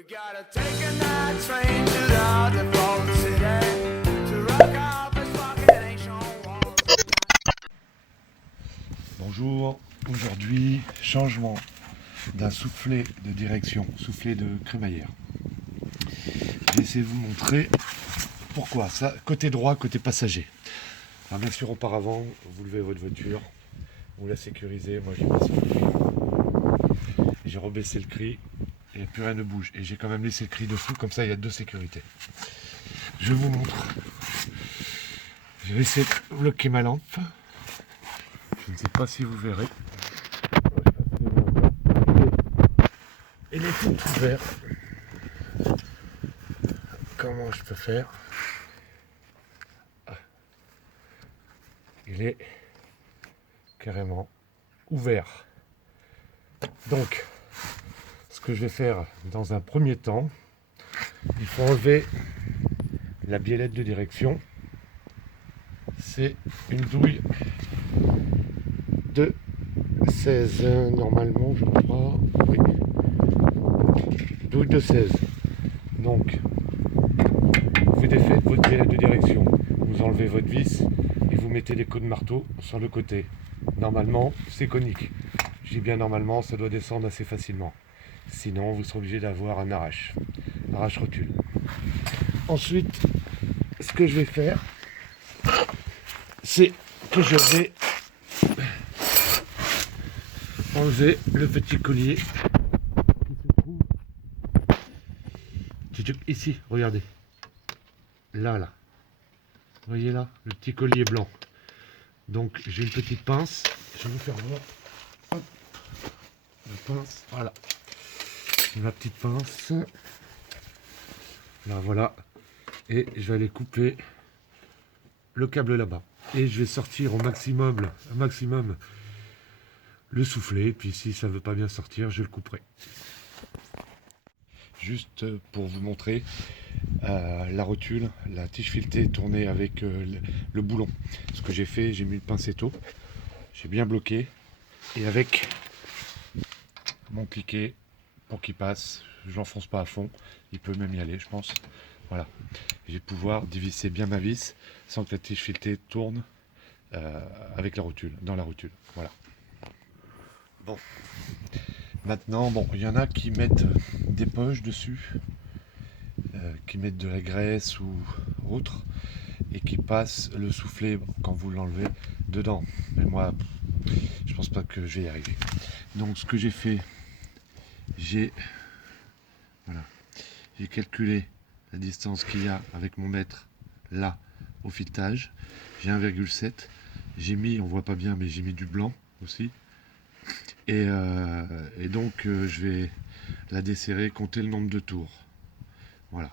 We gotta take a night train to the Hartford City to rock out this fucking ancient walls. Bonjour, aujourd'hui changement d'un soufflet de direction, soufflet de crémaillère. Je vais essayer de vous montrer pourquoi. Ça, côté droit, côté passager. Alors bien sûr auparavant, vous levez votre voiture, vous la sécurisez, moi j'ai baissé le cri. J'ai rebaissé le cri et plus rien ne bouge. Et j'ai quand même laissé le cri dessous, comme ça il y a deux sécurités. Je vous montre. Je vais essayer de bloquer ma lampe. Je ne sais pas si vous verrez. Il est tout ouvert. Comment je peux faire? Il est carrément ouvert. Donc, ce que je vais faire dans un premier temps, il faut enlever la biellette de direction. C'est une douille de 16 normalement, je crois. Oui. Douille de 16. Donc, vous défaites votre biellette de direction. Vous enlevez votre vis et vous mettez des coups de marteau sur le côté. Normalement, c'est conique. Je dis bien normalement, ça doit descendre assez facilement. Sinon, vous serez obligé d'avoir un arrache-rotule. Ensuite, ce que je vais faire, c'est que je vais enlever le petit collier qui se trouve ici, regardez. Là. Vous voyez là, le petit collier blanc. Donc j'ai une petite pince, je vais vous faire voir. Hop, la pince, voilà. Ma petite pince. Là voilà. Et je vais aller couper le câble là-bas. Et je vais sortir au maximum le soufflet. Puis si ça ne veut pas bien sortir, je le couperai. Juste pour vous montrer la rotule, la tige filetée tournée avec le boulon. Ce que j'ai fait, j'ai mis le pincetto, j'ai bien bloqué et avec mon cliquet pour qu'il passe, je l'enfonce pas à fond, il peut même y aller je pense. Voilà, je vais pouvoir dévisser bien ma vis sans que la tige filetée tourne avec la rotule, dans la rotule. Voilà. Bon. Maintenant, bon, il y en a qui mettent des poches dessus, qui mettent de la graisse ou autre, et qui passent le soufflet quand vous l'enlevez dedans. Mais moi, je pense pas que je vais y arriver. Donc, ce que j'ai fait, j'ai calculé la distance qu'il y a avec mon mètre là au filetage. J'ai 1,7. J'ai mis, on voit pas bien, mais j'ai mis du blanc aussi. Et donc je vais la desserrer, compter le nombre de tours. Voilà.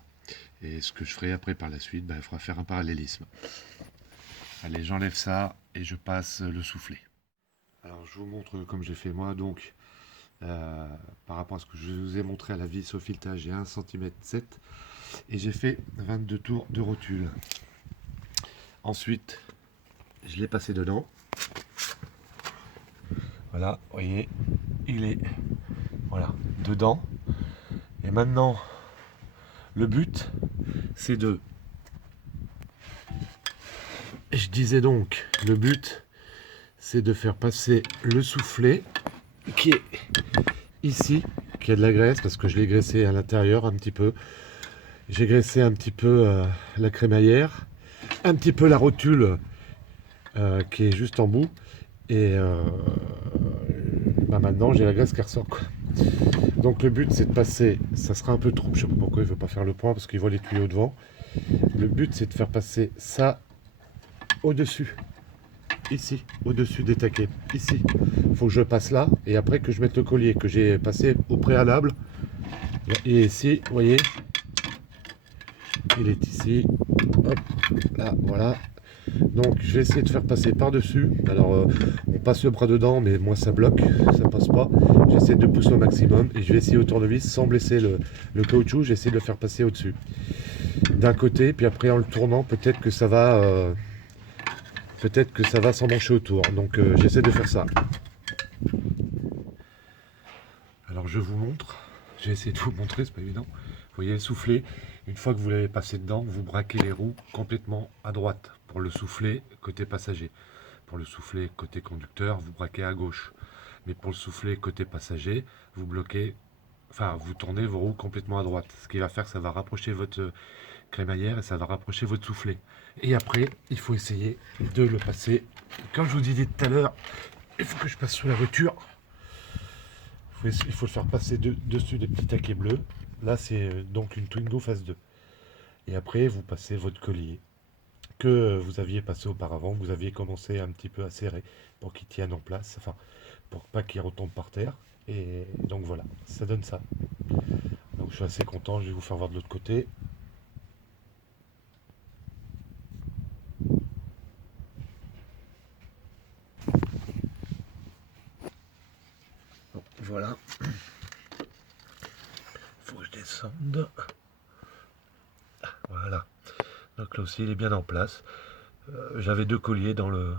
Et ce que je ferai après par la suite, il faudra faire un parallélisme. Allez, j'enlève ça et je passe le soufflet. Alors je vous montre comme j'ai fait moi. Donc par rapport à ce que je vous ai montré à la vis au filetage, j'ai 1,7 cm et j'ai fait 22 tours de rotule. Ensuite, je l'ai passé dedans. Voilà, vous voyez, il est dedans. Et maintenant, le but, c'est de... Je disais donc, le but, c'est de faire passer le soufflet qui est ici, qui a de la graisse, parce que je l'ai graissé à l'intérieur un petit peu. J'ai graissé un petit peu la crémaillère, un petit peu la rotule qui est juste en bout. Et maintenant j'ai la graisse qui ressort quoi. Donc le but c'est de passer, ça sera un peu trop, je sais pas pourquoi il veut pas faire le point parce qu'il voit les tuyaux devant. Le but c'est de faire passer ça au-dessus, ici, au-dessus des taquets, ici. Il faut que je passe là et après que je mette le collier que j'ai passé au préalable. Et ici, vous voyez, il est ici, hop, là, voilà. Donc je vais essayer de faire passer par-dessus. Alors on passe le bras dedans, mais moi ça bloque, ça passe pas. J'essaie de pousser au maximum et je vais essayer au tournevis sans blesser le caoutchouc. J'essaie de le faire passer au-dessus. D'un côté, puis après en le tournant, peut-être que ça va s'emmancher autour. Donc j'essaie de faire ça. Alors je vous montre. Je vais essayer de vous montrer, c'est pas évident. Vous voyez le soufflet. Une fois que vous l'avez passé dedans, vous braquez les roues complètement à droite pour le soufflet côté passager. Pour le soufflet côté conducteur, vous braquez à gauche. Mais pour le soufflet côté passager, vous bloquez, enfin vous tournez vos roues complètement à droite. Ce qui va faire, ça va rapprocher votre crémaillère et ça va rapprocher votre soufflet. Et après, il faut essayer de le passer. Comme je vous disais tout à l'heure, il faut que je passe sous la voiture. Il faut le faire passer dessus des petits taquets bleus. Là, c'est donc une Twingo phase 2. Et après, vous passez votre collier que vous aviez passé auparavant, que vous aviez commencé un petit peu à serrer pour qu'il tienne en place, enfin, pour pas qu'il retombe par terre. Et donc voilà, ça donne ça. Donc je suis assez content, je vais vous faire voir de l'autre côté. Bon, voilà. Faut que je descende. Voilà. Donc là aussi, il est bien en place. J'avais 2 colliers dans le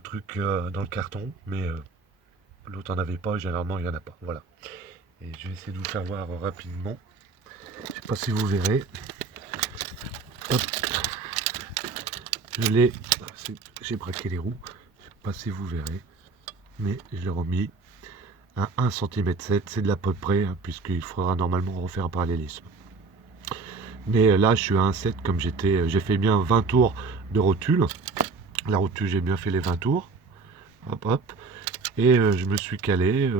truc, dans le carton, mais l'autre en avait pas et généralement il n'y en a pas. Voilà. Et je vais essayer de vous faire voir rapidement. Je sais pas si vous verrez. Hop. Je l'ai. J'ai braqué les roues. Je sais pas si vous verrez. Mais je l'ai remis à 1,7 cm. C'est de l'à peu près, hein, puisqu'il faudra normalement refaire un parallélisme. Mais là, je suis à 1,7 comme j'étais. J'ai fait bien 20 tours de rotule. La rotule, j'ai bien fait les 20 tours. Hop, hop. Et je me suis calé.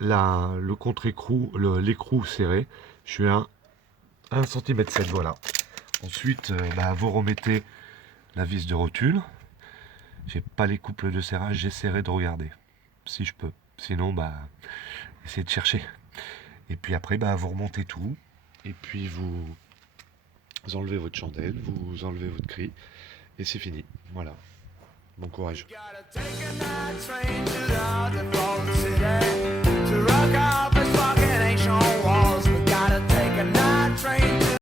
Le contre-écrou, l'écrou serré. Je suis à 1,7 cm, voilà. Ensuite, vous remettez la vis de rotule. J'ai pas les couples de serrage, j'essaierai de regarder si je peux. Sinon, essayez de chercher. Et puis après, vous remontez tout. Et puis vous enlevez votre chandelle, vous enlevez votre cri. Et c'est fini. Voilà. Bon courage. Gotta take a night train to the Floor City.